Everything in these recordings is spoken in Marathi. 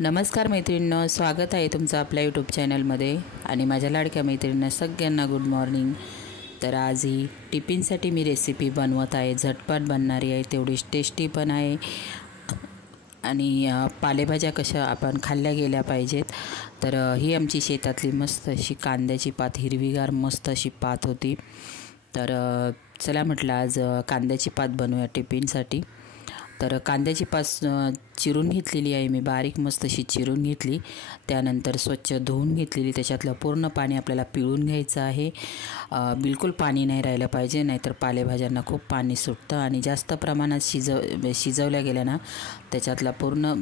नमस्कार मैत्रिणींनो, स्वागत आहे तुमचं आपल्या यूट्यूब चॅनलमध्ये आणि माझ्या लाडक्या मैत्रिणींना सगळ्यांना गुड मॉर्निंग। तर आज ही टिफिनसाठी मी रेसिपी बनवत आहे। झटपट बनणारी आहे, तेवढीच टेस्टी पण आहे आणि पालेभाज्या कशा आपण खाल्ल्या गेल्या पाहिजेत। तर ही आमची शेतातली मस्त अशी कांद्याची पात, हिरवीगार मस्त अशी पात होती। तर चला म्हटलं आज कांद्याची पात बनवूया टिफिनसाठी। तर कांद्याची पात चिरून घेतलेली आहे मी, बारीक मस्त अशी चिरून घेतली। त्यानंतर स्वच्छ धुवून घेतलेली, त्याच्यातलं पूर्ण पाणी आपल्याला पिळून घ्यायचं आहे। बिलकुल पाणी नाही राहिलं पाहिजे, नाहीतर पालेभाज्यांना खूप पाणी सुटतं आणि जास्त प्रमाणात शिजवल्या गेल्या ना त्याच्यातला पूर्ण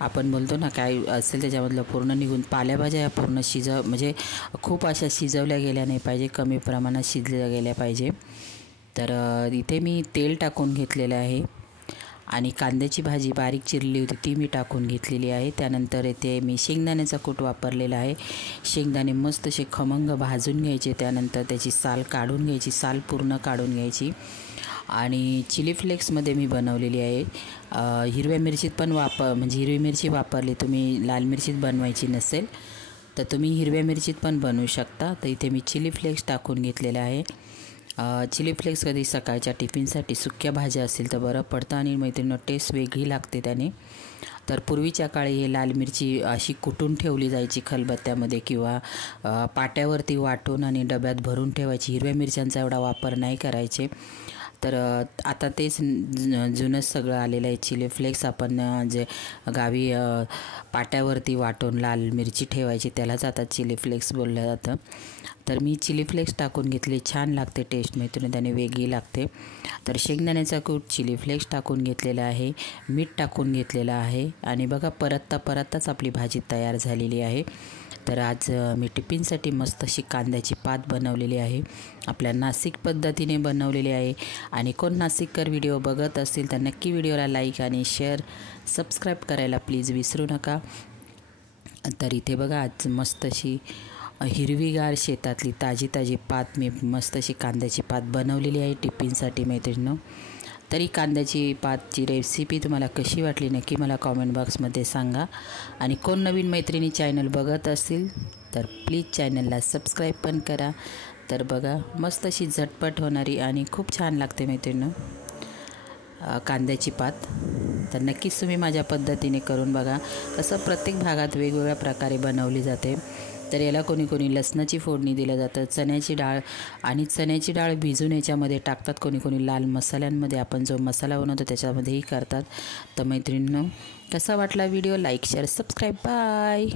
आपण बोलतो ना काय असेल त्याच्यामधलं पूर्ण निघून पालेभाज्या या पूर्ण म्हणजे खूप अशा शिजवल्या गेल्या नाही पाहिजे, कमी प्रमाणात शिजल्या गेल्या पाहिजे। तर इथे मी तेल टाकून घेतलेलं आहे आणि कांद्याची भाजी बारीक चिरली होती ती मी टाकून घेतलेली आहे। त्यानंतर इथे मी शेंगदाण्याचा कूट वापरलेला आहे। शेंगदाणे मस्त असे खमंग भाजून घ्यायचे, त्यानंतर त्याची साल काढून घ्यायची, साल पूर्ण काढून घ्यायची। आणि चिली फ्लेक्समध्ये मी बनवलेली आहे। हिरव्या मिरचीत पण म्हणजे हिरवी मिरची वापरली, तुम्ही लाल मिरचीत बनवायची नसेल तर तुम्ही हिरव्या मिरचीत पण बनवू शकता। तर इथे मी चिली फ्लेक्स टाकून घेतलेला आहे। चिली फ्लेक्स कधी सकाळच्या टिफिनसाठी सुक्या भाज्या असेल तर बरं पडतं आणि मैत्रिणींनो टेस्ट वेगळी लागते त्याने। तर पूर्वीच्या काळी हे लाल मिरची अशी कुटून ठेवली जायची खलबत्त्यामध्ये किंवा पाट्यावरती वाटून आणि डब्यात भरून ठेवायची, हिरव्या मिरच्यांचा एवढा वापर नाही करायचे। तर आता तेच जुनंच सगळं आलेलं आहे चिली फ्लेक्स। आपण जे गावी पाट्यावरती वाटून लाल मिरची ठेवायची त्यालाच आता चिली फ्लेक्स बोललं जातं। तर मी चिली फ्लेक्स टाकून घेतले, छान लागते टेस्ट मैत्रिणी, त्याने वेगळी लागते। तर शेंगदाण्याचा कूट, चिली फ्लेक्स टाकून घेतलेला आहे, मीठ टाकून घेतलेलं आहे आणि बघा परतताच आपली भाजी तयार झालेली आहे। तर आज मी टिफिनसाठी मस्त अशी कांद्याची पात बनवलेली आहे, आपल्या नाशिक पद्धतीने बनवलेली आहे। आणि कोण नाशिककर व्हिडिओ बघत असतील तर नक्की व्हिडिओला लाईक आणि शेअर सबस्क्राईब करायला प्लीज विसरू नका। तर इथे बघा आज मस्त अशी हिरवीगार शेतातली ताजी पात मी मस्त अशी कांद्याची पात बनवलेली आहे टिफिनसाठी मैत्रिणींनो। तरी कांद्याची पातची रेसिपी तुम्हाला कशी वाटली नक्की मला कॉमेंट बॉक्समध्ये सांगा। आणि कोण नवीन मैत्रिणी चॅनल बघत असतील तर प्लीज चॅनलला सबस्क्राईब पण करा। तर बघा मस्त अशी झटपट होणारी आणि खूप छान लागते मैत्रिणींनो कांद्याची पात। तर नक्कीच तुम्ही माझ्या पद्धतीने करून बघा, कसं प्रत्येक भागात वेगवेगळ्या प्रकारे बनवली जाते। तर याला कोणी लसणाची फोडणी दिलं जातं, चण्याची डाळ आणि चण्याची डाळ भिजून याच्यामध्ये टाकतात, कोणी लाल मसाल्यांमध्ये आपण जो मसाला बनवतो त्याच्यामध्येही करतात। तर मैत्रिणींनो कसा वाटला video, like share subscribe, bye.